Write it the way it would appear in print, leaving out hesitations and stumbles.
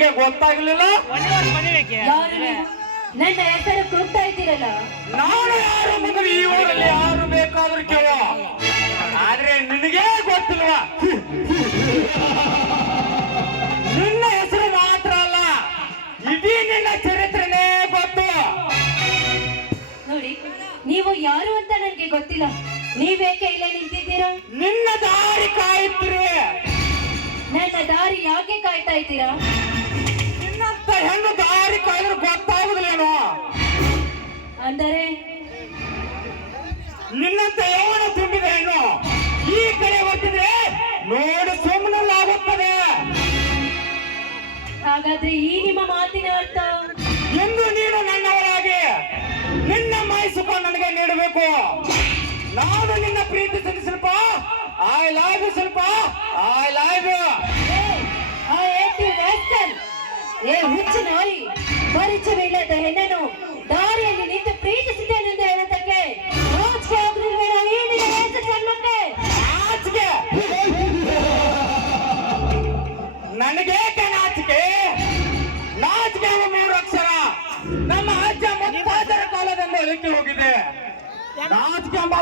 ನಿನಗೆ ಗೊತ್ತಾಗ್ಲಿಲ್ಲ? ಯಾರು ನೀವು? ನನ್ನ ಹೆಸರು ಕೂಗ್ತಾ ಇದ್ದೀರಲ್ಲ. ನಾನು ಯಾರು ಮಗು ಈ ಊರಲ್ಲಿ ಯಾರು ಬೇಕಾದ್ರೂ ಕೇಳ, ಆದ್ರೆ ನಿನಗೆ ಗೊತ್ತಿಲ್ವಾ? ನಿನ್ನ ಹೆಸರು ಮಾತ್ರ ಅಲ್ಲ, ಇಡೀ ನಿನ್ನ ಚರಿತ್ರೆನೇ ಗೊತ್ತು. ನೋಡಿ, ನೀವು ಯಾರು ಅಂತ ನನಗೆ ಗೊತ್ತಿಲ್ಲ. ನೀವೇಕೆ ಇಲ್ಲೇ ನಿಂತಿದ್ದೀರಾ? ನಿನ್ನ ದಾರಿ ಕಾಯುತ್ತೀರಿ. ನನ್ನ ದಾರಿ ಯಾಕೆ ಕಾಯ್ತಾ ಇದ್ದೀರಾ? ನಿನ್ನಂತ ಹೆಣ್ಣು ದಾರಿ ಕಾಯ್ದ್ರೆ ಗೊತ್ತಾಗುದಿಲ್ಲೇನು? ಅಂದರೆ ನಿನ್ನಂತ ಯೌವನ ತುಂಬಿದ ಹೆಣ್ಣು ಈ ಕಡೆ ಬರ್ತಿದ್ರೆ ನೋಡಿ ಸುಮ್ಮನಲ್ಲಾಗುತ್ತದೆ. ಹಾಗಾದ್ರೆ ಈ ನಿಮ್ಮ ಮಾತಿನ ಅರ್ಥ? ಎಂದು ನೀನು ನನ್ನವರಾಗಿ ನಿನ್ನ ಮೈಸುಕ ನನಗೆ ನೀಡಬೇಕು. ನಾನು ನಿನ್ನ ಪ್ರೀತಿಸಿದ ಸ್ವಲ್ಪ ಐ ಲವ್ ಯು, ಸ್ವಲ್ಪ ಐ ಲವ್ ಯು. ಏ ಹುಚ್ಚು ನಾಯಿ, ಪರಿಚಯವಿಲ್ಲದ ಹೆಣ್ಣನು ದಾರಿಯಲ್ಲಿ ನಿಂತು ಪ್ರೀತಿಸಿದ್ದೇನೆಂದು ಹೇಳೋದಕ್ಕೆ ನಾಚಿಕೆ ಆಗಲಿಲ್ವೇನೋ ಈ ನಿನ್ನ ವಯಸ್ಸು ಜನ್ಮಕ್ಕೆ? ನಾಚಿಕೆ? ನನಗೇಕೆ ನಾಚಿಕೆ? ನಾಚಿಕೆ 3 ಅಕ್ಷರ ನಮ್ಮ ಅಜ್ಜ ಮುತ್ತಾಜರ ಕಾಲದಿಂದ ಅದಕ್ಕೆ ಹೋಗಿದೆ. ನಾಚಿಕೆ ಎಂಬ